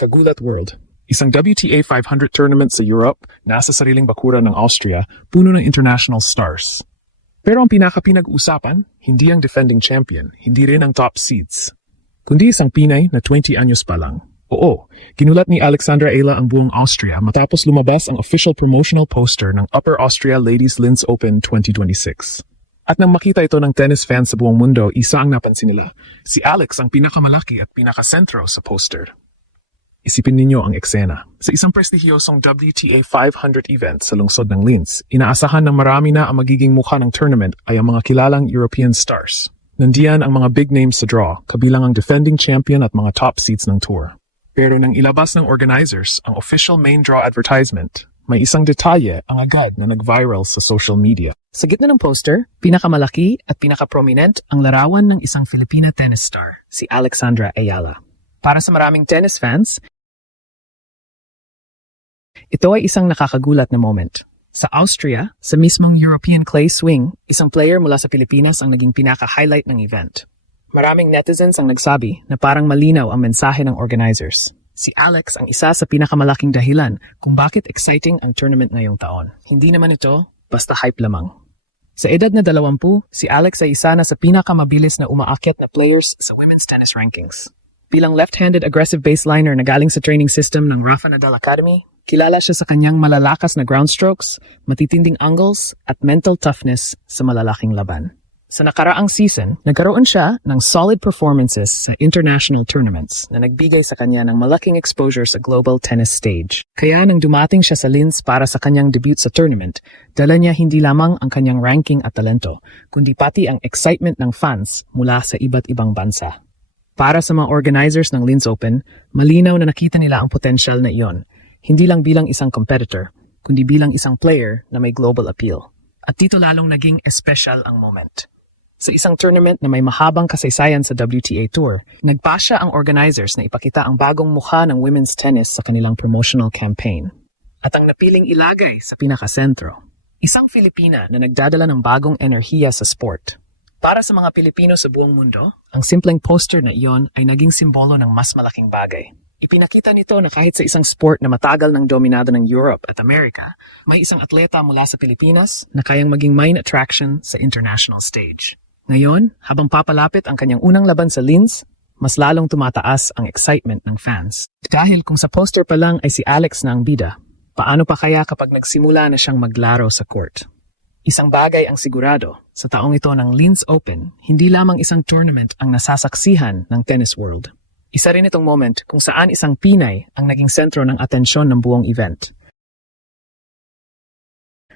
Kagulat World. Isang WTA 500 tournament sa Europe, nasa sariling bakuran ng Austria, puno ng international stars. Pero ang pinag-usapan, hindi ang defending champion, hindi rin ang top seeds, kundi isang Pinay na 20 anyos pa lang. Oo, ginulat ni Alexandra Ayla ang buong Austria matapos lumabas ang official promotional poster ng Upper Austria Ladies Linz Open 2026. At nang makita ito ng tennis fans sa buong mundo, isa ang napansin nila. Si Alex ang pinakamalaki at pinakasentro sa poster. Isipin ninyo ang eksena. Sa isang prestihiyosong WTA 500 event sa lungsod ng Linz, inaasahan ng marami na ang magiging mukha ng tournament ay ang mga kilalang European stars. Nandiyan ang mga big names sa draw, kabilang ang defending champion at mga top seeds ng tour. Pero nang ilabas ng organizers ang official main draw advertisement, may isang detalye ang agad na nag-viral sa social media. Sa gitna ng poster, pinakamalaki at pinaka-prominent ang larawan ng isang Filipina tennis star, si Alexandra Ayala. Para sa maraming tennis fans, ito ay isang nakakagulat na moment. Sa Austria, sa mismong European clay swing, isang player mula sa Pilipinas ang naging pinaka-highlight ng event. Maraming netizens ang nagsabi na parang malinaw ang mensahe ng organizers. Si Alex ang isa sa pinakamalaking dahilan kung bakit exciting ang tournament ngayong taon. Hindi naman ito basta hype lamang. Sa edad na 20, si Alex ay isa na sa pinakamabilis na umaakyat na players sa women's tennis rankings. Bilang left-handed aggressive baseliner na galing sa training system ng Rafa Nadal Academy, kilala siya sa kanyang malalakas na ground strokes, matitinding angles, at mental toughness sa malalaking laban. Sa nakaraang season, nagkaroon siya ng solid performances sa international tournaments na nagbigay sa kanya ng malaking exposure sa global tennis stage. Kaya nang dumating siya sa Linz para sa kanyang debut sa tournament, dala niya hindi lamang ang kanyang ranking at talento, kundi pati ang excitement ng fans mula sa iba't ibang bansa. Para sa mga organizers ng Linz Open, malinaw na nakita nila ang potensyal na iyon, hindi lang bilang isang competitor, kundi bilang isang player na may global appeal. At dito lalong naging espesyal ang moment. Sa isang tournament na may mahabang kasaysayan sa WTA Tour, nagpasya ang organizers na ipakita ang bagong mukha ng women's tennis sa kanilang promotional campaign. At ang napiling ilagay sa pinakasentro, isang Filipina na nagdadala ng bagong enerhiya sa sport. Para sa mga Pilipino sa buong mundo, ang simpleng poster na iyon ay naging simbolo ng mas malaking bagay. Ipinakita nito na kahit sa isang sport na matagal ng dominado ng Europe at Amerika, may isang atleta mula sa Pilipinas na kayang maging main attraction sa international stage. Ngayon, habang papalapit ang kanyang unang laban sa Linz, mas lalong tumataas ang excitement ng fans. Dahil kung sa poster pa lang ay si Alex na ang bida, paano pa kaya kapag nagsimula na siyang maglaro sa court? Isang bagay ang sigurado, sa taong ito ng Linz Open, hindi lamang isang tournament ang nasasaksihan ng tennis world. Isa rin itong moment kung saan isang Pinay ang naging sentro ng atensyon ng buong event.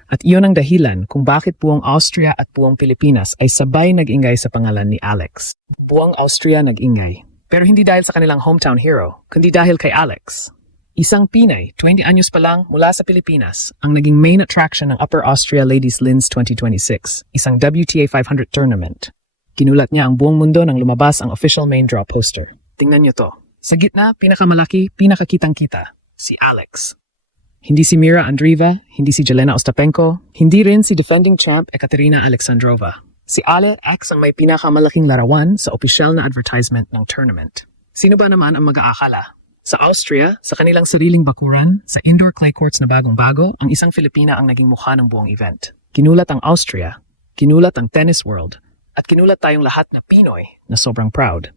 At iyon ang dahilan kung bakit buong Austria at buong Pilipinas ay sabay nag-ingay sa pangalan ni Alex. Buong Austria nag-ingay. Pero hindi dahil sa kanilang hometown hero, kundi dahil kay Alex. Isang Pinay, 20 anyos pa lang mula sa Pilipinas, ang naging main attraction ng Upper Austria Ladies Linz 2026, isang WTA 500 tournament. Kinulat niya ang buong mundo nang lumabas ang official main draw poster. Tingnan niyo to. Sa gitna, pinakamalaki, pinakakitang-kita, si Alex. Hindi si Mira Andreeva, hindi si Jelena Ostapenko, hindi rin si defending champ Ekaterina Alexandrova. Si Alex ang may pinakamalaking larawan sa opisyal na advertisement ng tournament. Sino ba naman ang mag-aakala? Sa Austria, sa kanilang sariling bakuran, sa indoor clay courts na bagong-bago, ang isang Filipina ang naging mukha ng buong event. Kinulat ang Austria, kinulat ang tennis world, at kinulat tayong lahat na Pinoy na sobrang proud.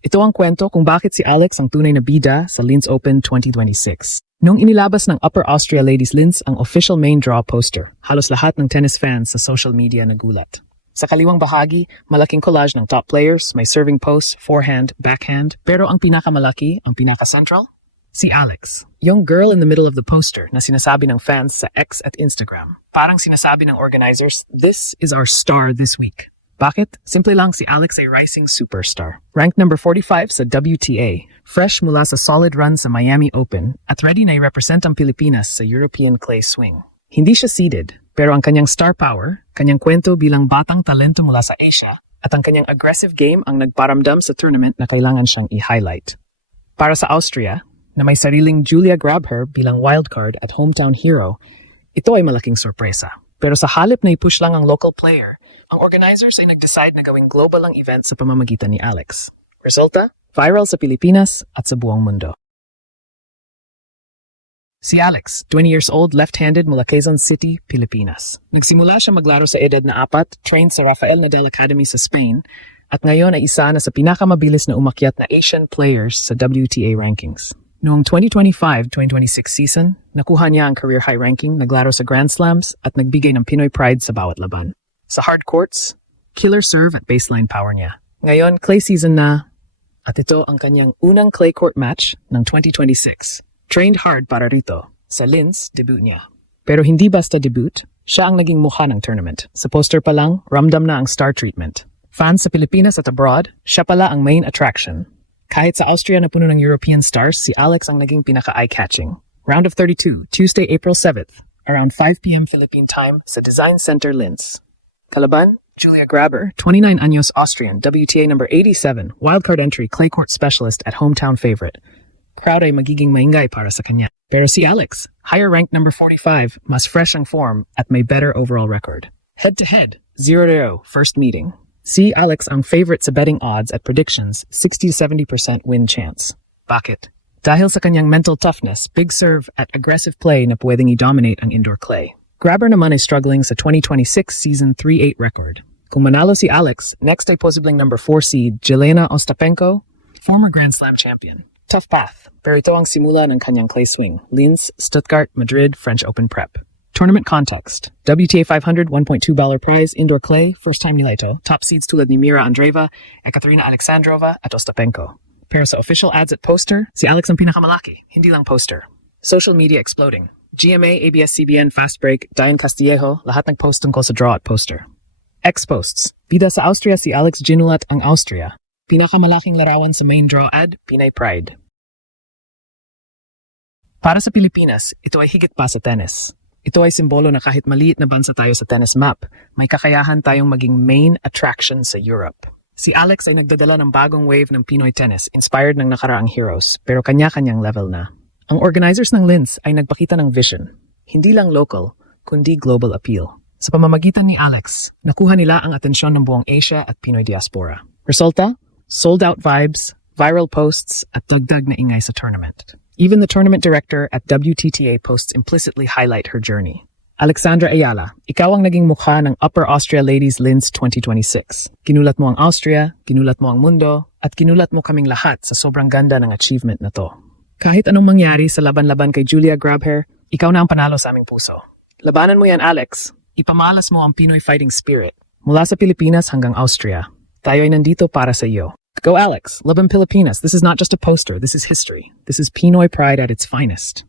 Ito ang kwento kung bakit si Alex ang tunay na bida sa Linz Open 2026. Nung inilabas ng Upper Austria Ladies Linz ang official main draw poster, halos lahat ng tennis fans sa social media nagulat. Sa kaliwang bahagi, malaking collage ng top players, may serving posts, forehand, backhand, pero ang pinakamalaki, ang pinaka-central, si Alex. Young girl in the middle of the poster na sinasabi ng fans sa X at Instagram. Parang sinasabi ng organizers, this is our star this week. Bakit? Simple lang si Alex ay rising superstar. Ranked number 45 sa WTA, fresh mula sa solid run sa Miami Open, at ready na i-represent ang Pilipinas sa European clay swing. Hindi siya seeded, pero ang kanyang star power, kanyang kwento bilang batang talento mula sa Asia, at ang kanyang aggressive game ang nagparamdam sa tournament na kailangan siyang i-highlight. Para sa Austria, na may sariling Julia Grabher bilang wildcard at hometown hero, ito ay malaking sorpresa. Pero sa halip na i-push lang ang local player, ang organizers ay nag-decide na gawing global ang event sa pamamagitan ni Alex. Resulta, viral sa Pilipinas at sa buong mundo. Si Alex, 20 years old, left-handed mula Quezon City, Pilipinas. Nagsimula siya maglaro sa edad na 4, trained sa Rafael Nadal Academy sa Spain, at ngayon ay isa na sa pinakamabilis na umakyat na Asian players sa WTA rankings. Noong 2025-2026 season, nakuha niya ang career high ranking, naglaro sa Grand Slams at nagbigay ng Pinoy pride sa bawat laban. Sa hard courts, killer serve at baseline power niya. Ngayon, clay season na, at ito ang kanyang unang clay court match ng 2026. Trained hard para rito. Sa Linz, debut niya. Pero hindi basta debut, siya ang naging mukha ng tournament. Sa poster pa lang, ramdam na ang star treatment. Fans sa Pilipinas at abroad, siya pala ang main attraction. Kahit sa Austria na puno ng European stars, si Alex ang naging pinaka-eye-catching. Round of 32, Tuesday, April 7th, around 5 p.m. Philippine time sa Design Center, Linz. Kalaban, Julia Graber, 29 anyos Austrian, WTA number 87, wildcard entry, clay court specialist at hometown favorite. Crowd ay magiging maingay para sa kanya. Pero si Alex, higher ranked number 45, mas fresh ang form at may better overall record. Head-to-head, 0-0, first meeting. Si Alex ang favorite sa betting odds at predictions, 60-70% win chance. Bakit? Dahil sa kanyang mental toughness, big serve at aggressive play na pwedeng i-dominate ang indoor clay. Grabber naman ay struggling sa 2026 season 3-8 record. Kung manalo si Alex, next ay posibleng number 4 seed Jelena Ostapenko, former Grand Slam champion. Tough path, pero ito ang simula ng kanyang clay swing. Linz, Stuttgart, Madrid, French Open Prep. Tournament context. WTA 500, $1.2 prize, indoor clay, first time nila ito. Top seeds tulad ni Mira Andreeva, Ekaterina Alexandrova, at Ostapenko. Pero sa official ads at poster, si Alex ang pinakamalaki, hindi lang poster. Social media exploding. GMA, ABS-CBN, Fast Break, Diane Castillejo, lahat nag-post tungkol sa draw at poster. X-posts. Bida sa Austria si Alex ginulat ang Austria. Pinakamalaking larawan sa main draw ad, Pinay Pride. Para sa Pilipinas, ito ay higit pa sa tennis. Ito ay simbolo na kahit maliit na bansa tayo sa tennis map, may kakayahan tayong maging main attraction sa Europe. Si Alex ay nagdadala ng bagong wave ng Pinoy tennis, inspired ng nakaraang heroes, pero kanya-kanyang level na. Ang organizers ng Linz ay nagpakita ng vision, hindi lang local, kundi global appeal. Sa pamamagitan ni Alex, nakuha nila ang atensyon ng buong Asia at Pinoy diaspora. Resulta? Sold-out vibes, viral posts, at dagdag na ingay sa tournament. Even the tournament director at WTTA posts implicitly highlight her journey. Alexandra Ayala, ikaw ang naging mukha ng Upper Austria Ladies Linz 2026. Ginulat mo ang Austria, ginulat mo ang mundo, at ginulat mo kaming lahat sa sobrang ganda ng achievement na to. Kahit anong mangyari sa laban-laban kay Julia Grabher, ikaw na ang panalo sa aming puso. Labanan mo yan, Alex. Ipamalas mo ang Pinoy fighting spirit. Mula sa Pilipinas hanggang Austria. Tayo ay nandito para sa iyo. Go Alex, Laban Pilipinas. This is not just a poster, this is history. This is Pinoy pride at its finest.